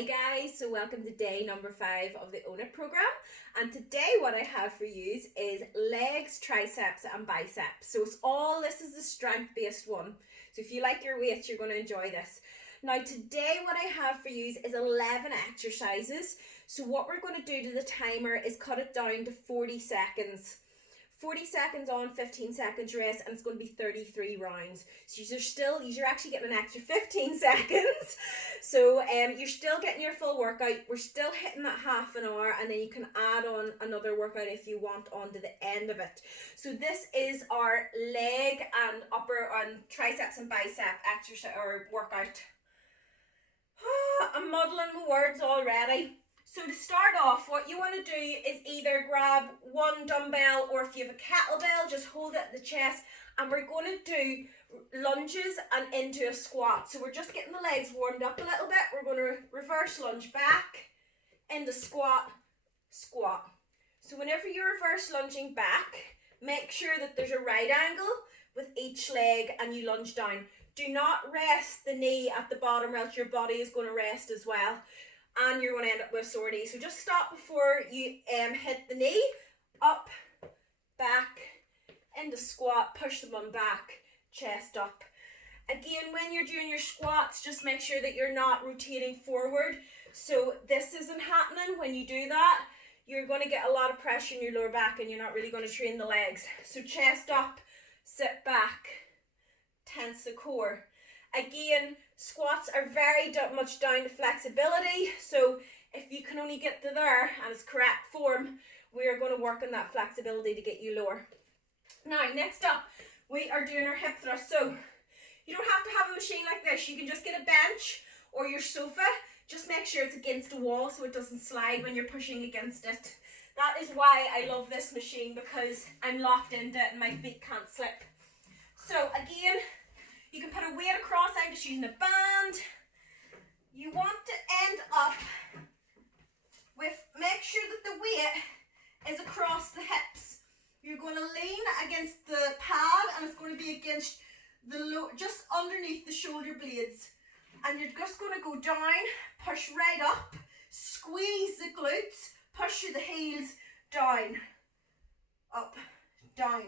Hi guys, so welcome to day number 5 of the Own It program, and today what I have for you is legs, triceps and biceps. So this is the strength based one, so if you like your weights you're going to enjoy this. Now today what I have for you is 11 exercises. So what we're going to do to the timer is cut it down to 40 seconds. 40 seconds on, 15 seconds rest, and it's going to be 33 rounds. So you're actually getting an extra 15 seconds. So you're still getting your full workout. We're still hitting that half an hour, and then you can add on another workout if you want on to the end of it. So this is our leg and upper and triceps and bicep exercise or workout. I'm muddling my words already. So to start off, what you want to do is either grab one dumbbell, or if you have a kettlebell, just hold it at the chest, and we're going to do lunges and into a squat. So we're just getting the legs warmed up a little bit. We're going to reverse lunge back, into squat, squat. So whenever you're reverse lunging back, make sure that there's a right angle with each leg and you lunge down. Do not rest the knee at the bottom, or else your body is going to rest as well, and you're going to end up with a sore knee. So just stop before you hit the knee, up, back, into squat, push the bum back, chest up. Again, when you're doing your squats, just make sure that you're not rotating forward. So this isn't happening. When you do that, you're going to get a lot of pressure in your lower back and you're not really going to train the legs. So chest up, sit back, tense the core. Again, squats are very much down to flexibility, so if you can only get to there and it's correct form, we are going to work on that flexibility to get you lower. Now, next up, we are doing our hip thrust. So you don't have to have a machine like this. You can just get a bench or your sofa. Just make sure it's against a wall so it doesn't slide when you're pushing against it. That is why I love this machine, because I'm locked into it and my feet can't slip. So again, you can put a weight across. I'm just using a band. You want to end up with, make sure that the weight is across the hips. You're going to lean against the pad, and it's going to be against just underneath the shoulder blades. And you're just going to go down, push right up, squeeze the glutes, push through the heels, down, up, down.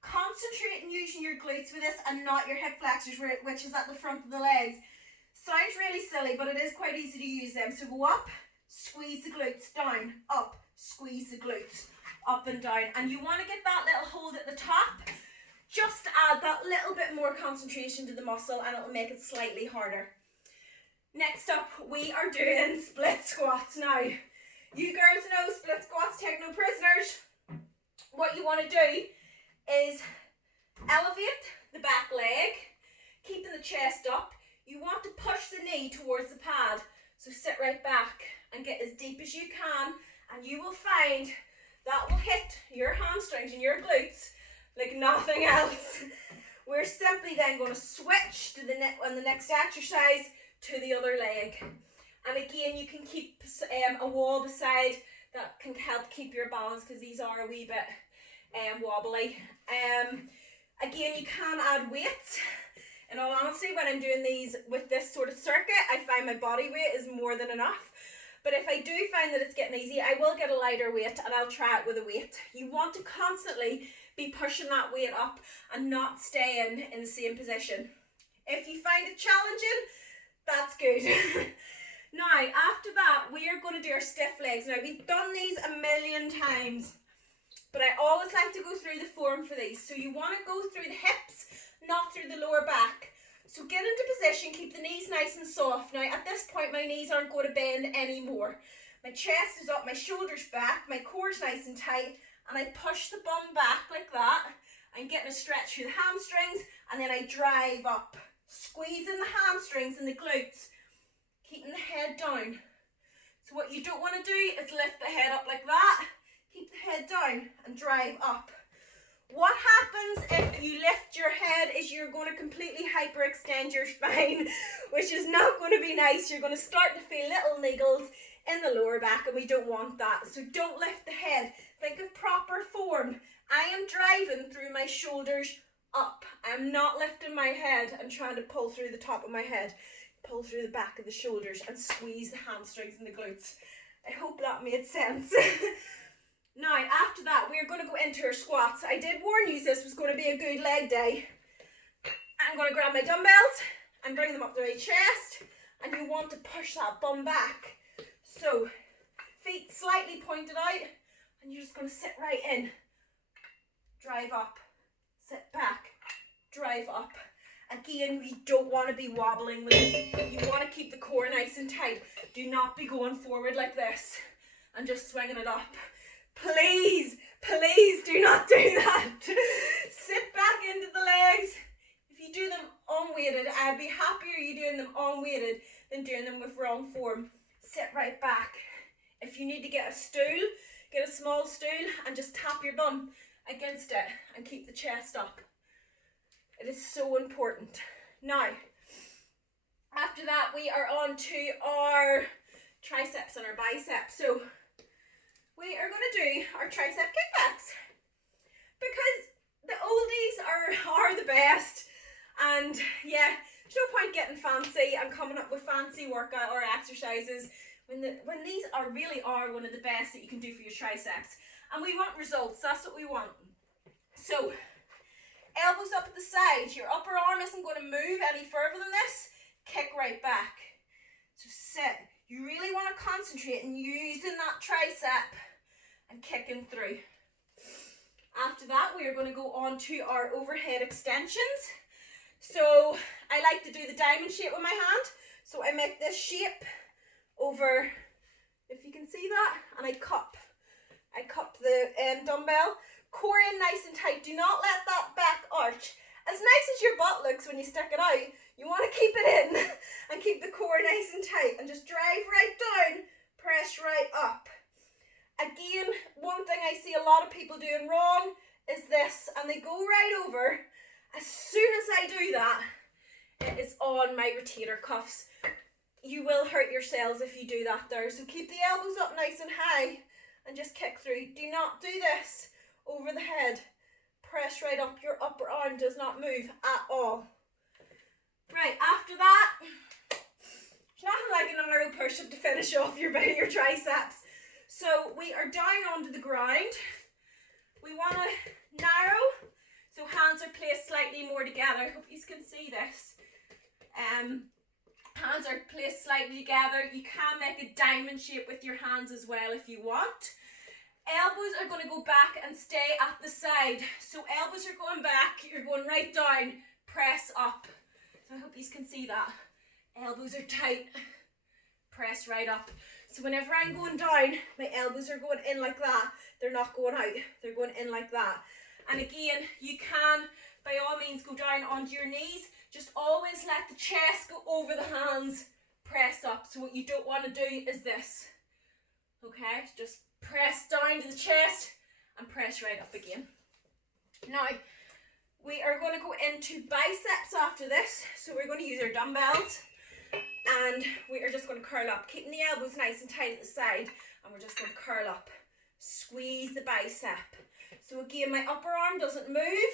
Concentrate on using your glutes with this and not your hip flexors, which is at the front of the legs. Sounds really silly, but it is quite easy to use them. So go up, squeeze the glutes, down, up, squeeze the glutes, up and down. And you want to get that little hold at the top, just to add that little bit more concentration to the muscle, and it will make it slightly harder. Next up, we are doing split squats. Now, you girls know split squats take no prisoners. What you want to do is elevate the back leg, keeping the chest up. You want to push the knee towards the pad, so sit right back and get as deep as you can, and you will find that will hit your hamstrings and your glutes like nothing else. We're simply then going to switch to the next exercise to the other leg, and again you can keep a wall beside that can help keep your balance, because these are a wee bit wobbly. Again, you can add weights. In all honesty, when I'm doing these with this sort of circuit, I find my body weight is more than enough. But if I do find that it's getting easy, I will get a lighter weight and I'll try it with a weight. You want to constantly be pushing that weight up and not staying in the same position. If you find it challenging, that's good. Now, after that, we are going to do our stiff legs. Now, we've done these a million times, but I always like to go through the form for these. So you want to go through the hips, not through the lower back. So get into position, keep the knees nice and soft. Now at this point my knees aren't going to bend anymore. My chest is up, my shoulders back, my core's nice and tight, and I push the bum back like that. I'm getting a stretch through the hamstrings, and then I drive up, squeezing the hamstrings and the glutes, keeping the head down. So what you don't want to do is lift the head up like that. Keep the head down and drive up. What happens if you lift your head is you're going to completely hyperextend your spine, which is not going to be nice. You're going to start to feel little niggles in the lower back, and we don't want that. So don't lift the head. Think of proper form. I am driving through my shoulders up. I'm not lifting my head and trying to pull through the top of my head. pull through the back of the shoulders and squeeze the hamstrings and the glutes. I hope that made sense. Now, after that, we're going to go into our squats. I did warn you this was going to be a good leg day. I'm going to grab my dumbbells and bring them up to my chest, and you want to push that bum back. So, feet slightly pointed out, and you're just going to sit right in. Drive up, sit back, drive up. Again, you don't want to be wobbling with these. You want to keep the core nice and tight. Do not be going forward like this and just swinging it up. Please, please do not do that. Sit back into the legs. If you do them unweighted, I'd be happier you doing them unweighted than doing them with wrong form. Sit right back. If you need to get a stool, get a small stool and just tap your bum against it and keep the chest up. It is so important. Now, after that, we are on to our triceps and our biceps. So we are going to do our tricep kickbacks because the oldies are the best. And yeah, there's no point getting fancy and coming up with fancy workout or exercises when these really are one of the best that you can do for your triceps. And we want results. That's what we want. So elbows up at the side. Your upper arm isn't going to move any further than this. Kick right back. So sit. You really want to concentrate on using that tricep and kicking through. After that, we are going to go on to our overhead extensions. So I like to do the diamond shape with my hand. So I make this shape over, if you can see that, and I cup the dumbbell. Core in nice and tight. Do not let that back arch. As nice as your butt looks when you stick it out, you want to keep it in and keep the core nice and tight and just drive right down, press right up. Again, one thing I see a lot of people doing wrong is this, and they go right over. As soon as I do that, it is on my rotator cuffs. You will hurt yourselves if you do that there. So keep the elbows up nice and high and just kick through. Do not do this over the head. Press right up. Your upper arm does not move at all. Right, after that, there's nothing like an arrow push-up to finish off your triceps. So we are down onto the ground. We want to narrow, so hands are placed slightly more together. I hope you can see this. Hands are placed slightly together. You can make a diamond shape with your hands as well if you want. Elbows are going to go back and stay at the side. So elbows are going back, you're going right down, press up. So I hope you can see that. Elbows are tight, press right up. So whenever I'm going down, my elbows are going in like that. They're not going out, they're going in like that. And again, you can, by all means, go down onto your knees. Just always let the chest go over the hands, press up. So what you don't want to do is this. Okay, just press down to the chest and press right up again. Now, we are going to go into biceps after this. So we're going to use our dumbbells and we are just going to curl up, keeping the elbows nice and tight at the side, and we're just going to curl up. Squeeze the bicep. So again, my upper arm doesn't move.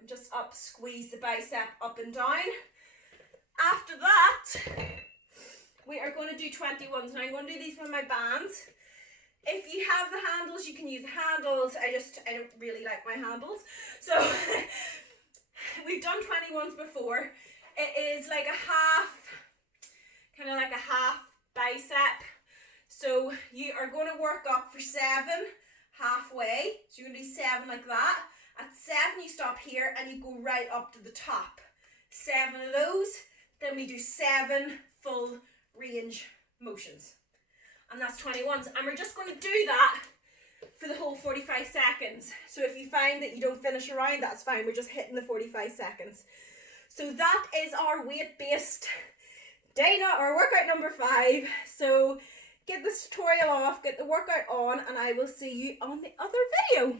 I'm just up, squeeze the bicep up and down. After that, we are going to do 21s. Now I'm going to do these with my bands. If you have the handles, you can use the handles. I don't really like my handles. So we've done 21s before. It is like a half, kind of like a half bicep. So you are going to work up for 7 halfway. So you're going to do 7 like that. At 7 you stop here and you go right up to the top. 7 of those. Then we do 7 full range motions. And that's 21s. And we're just going to do that for the whole 45 seconds. So if you find that you don't finish a round, that's fine. We're just hitting the 45 seconds. So that is our weight-based workout number 5. So get this tutorial off, get the workout on, and I will see you on the other video.